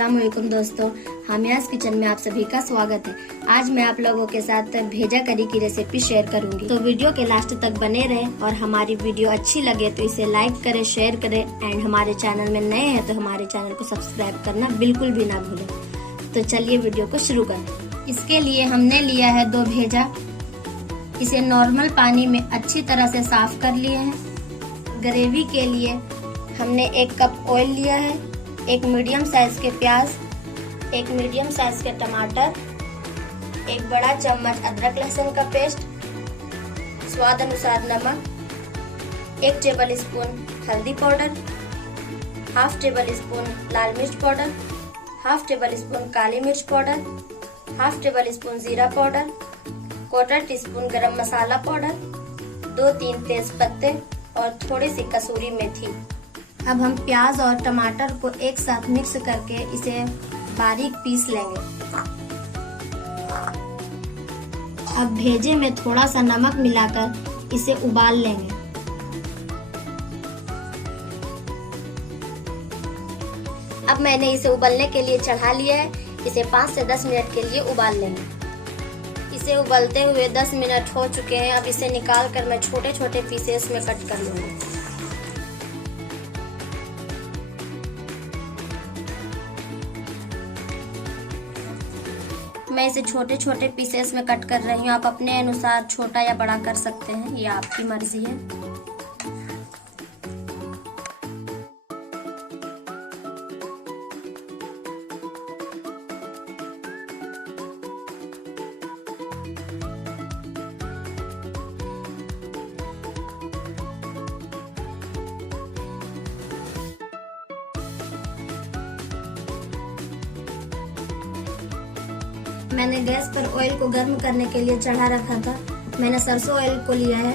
अस्सलाम वालेकुम दोस्तों, हामियास किचन में आप सभी का स्वागत है। आज मैं आप लोगों के साथ भेजा करी की रेसिपी शेयर करूंगी, तो वीडियो के लास्ट तक बने रहें और हमारी वीडियो अच्छी लगे तो इसे लाइक करें, शेयर करें एंड हमारे चैनल में नए हैं तो हमारे चैनल को सब्सक्राइब करना बिल्कुल भी ना भूलें। तो चलिए वीडियो को शुरू करें। इसके लिए हमने लिया है 2 भेजा। इसे नॉर्मल पानी में अच्छी तरह से साफ कर लिए हैं। ग्रेवी के लिए हमने 1 कप ऑयल लिया है, 1 मीडियम साइज के प्याज, 1 मीडियम साइज के टमाटर, 1 बड़ा चम्मच अदरक लहसुन का पेस्ट, स्वाद अनुसार नमक, 1 टेबल स्पून हल्दी पाउडर, हाफ टेबल स्पून लाल मिर्च पाउडर, हाफ टेबल स्पून काली मिर्च पाउडर, हाफ टेबल स्पून जीरा पाउडर, 1/4 टीस्पून गरम मसाला पाउडर, 2-3 तेज पत्ते और थोड़ी सी कसूरी मेथी। अब हम प्याज और टमाटर को एक साथ मिक्स करके इसे बारीक पीस लेंगे। अब भेजे में थोड़ा सा नमक मिलाकर इसे उबाल लेंगे। अब मैंने इसे उबलने के लिए चढ़ा लिया है। इसे 5 से 10 मिनट के लिए उबाल लेंगे। इसे उबलते हुए 10 मिनट हो चुके हैं। अब इसे निकाल कर मैं छोटे छोटे पीसेस में कट कर लूंगी। मैं इसे छोटे छोटे पीसेस में कट कर रही हूँ। आप अपने अनुसार छोटा या बड़ा कर सकते हैं, ये आपकी मर्जी है। मैंने गैस पर ऑयल को गर्म करने के लिए चढ़ा रखा था। मैंने सरसों ऑयल को लिया है।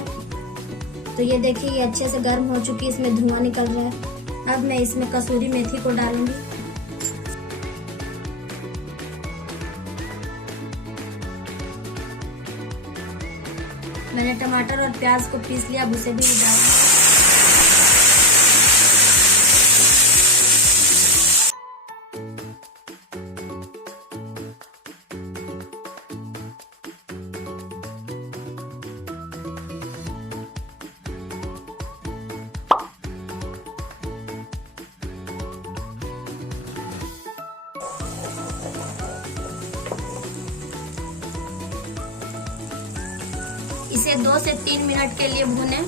तो ये देखिए, ये अच्छे से गर्म हो चुकी है, इसमें धुआं निकल रहा है। अब मैं इसमें कसूरी मेथी को डालूंगी। मैंने टमाटर और प्याज को पीस लिया, अब उसे भी डालूंगी। इसे 2 से 3 मिनट के लिए भूनें।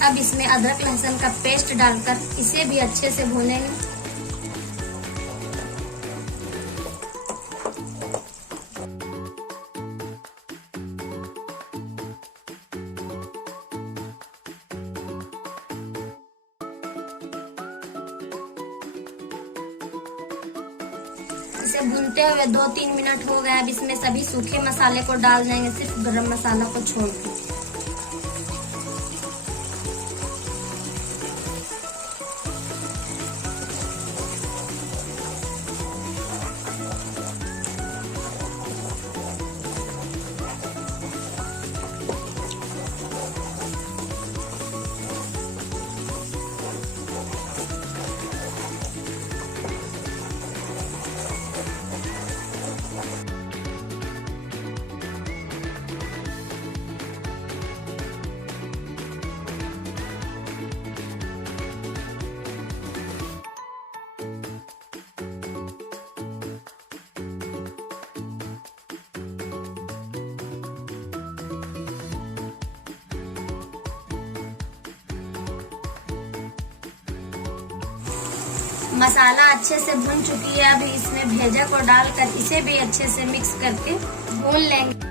अब इसमें अदरक लहसुन का पेस्ट डालकर इसे भी अच्छे से भूनेंगे। इसे भूनते हुए 2-3 मिनट हो गए। अब इसमें सभी सूखे मसाले को डाल देंगे, सिर्फ गरम मसाला को छोड़ के। मसाला अच्छे से भुन चुकी है। अब इसमें भेजा को डालकर इसे भी अच्छे से मिक्स करके भून लेंगे।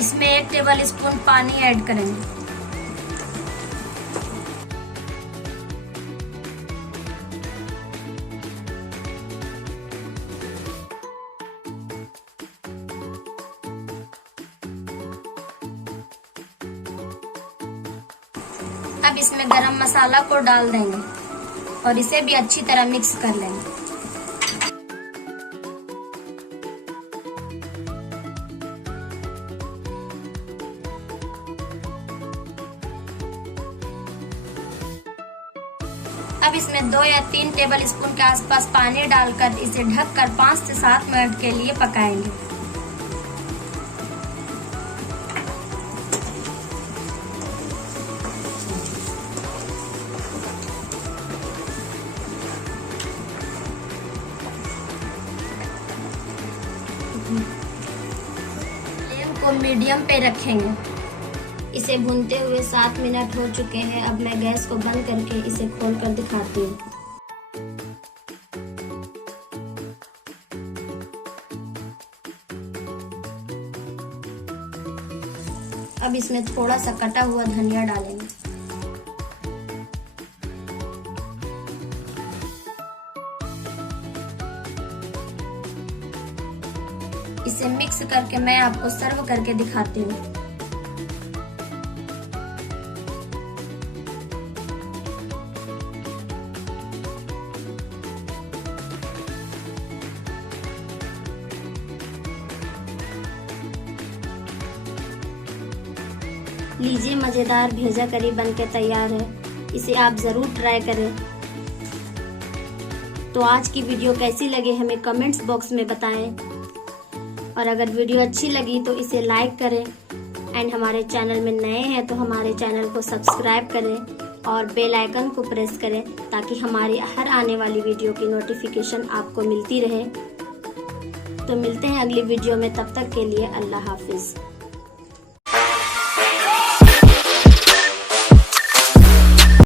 इसमें 1 टेबल स्पून पानी ऐड करेंगे। अब इसमें गरम मसाला को डाल देंगे और इसे भी अच्छी तरह मिक्स कर लेंगे। अब इसमें 2 या 3 टेबल स्पून के आसपास पानी डालकर इसे ढककर 5 से 7 मिनट के लिए पकाएंगे। फ्लेम को मीडियम पे रखेंगे। इसे भूनते हुए 7 मिनट हो चुके हैं। अब मैं गैस को बंद करके इसे खोलकर दिखाती हूँ। अब इसमें थोड़ा सा कटा हुआ धनिया डालेंगे। इसे मिक्स करके मैं आपको सर्व करके दिखाती हूँ। लीजिए, मजेदार भेजा करी बनके तैयार है। इसे आप जरूर ट्राई करें। तो आज की वीडियो कैसी लगी हमें कमेंट्स बॉक्स में बताएं और अगर वीडियो अच्छी लगी तो इसे लाइक करें एंड हमारे चैनल में नए हैं तो हमारे चैनल को सब्सक्राइब करें और बेल आइकन को प्रेस करें ताकि हमारी हर आने वाली वीडियो की नोटिफिकेशन आपको मिलती रहे। तो मिलते हैं अगली वीडियो में, तब तक के लिए अल्लाह हाफिज।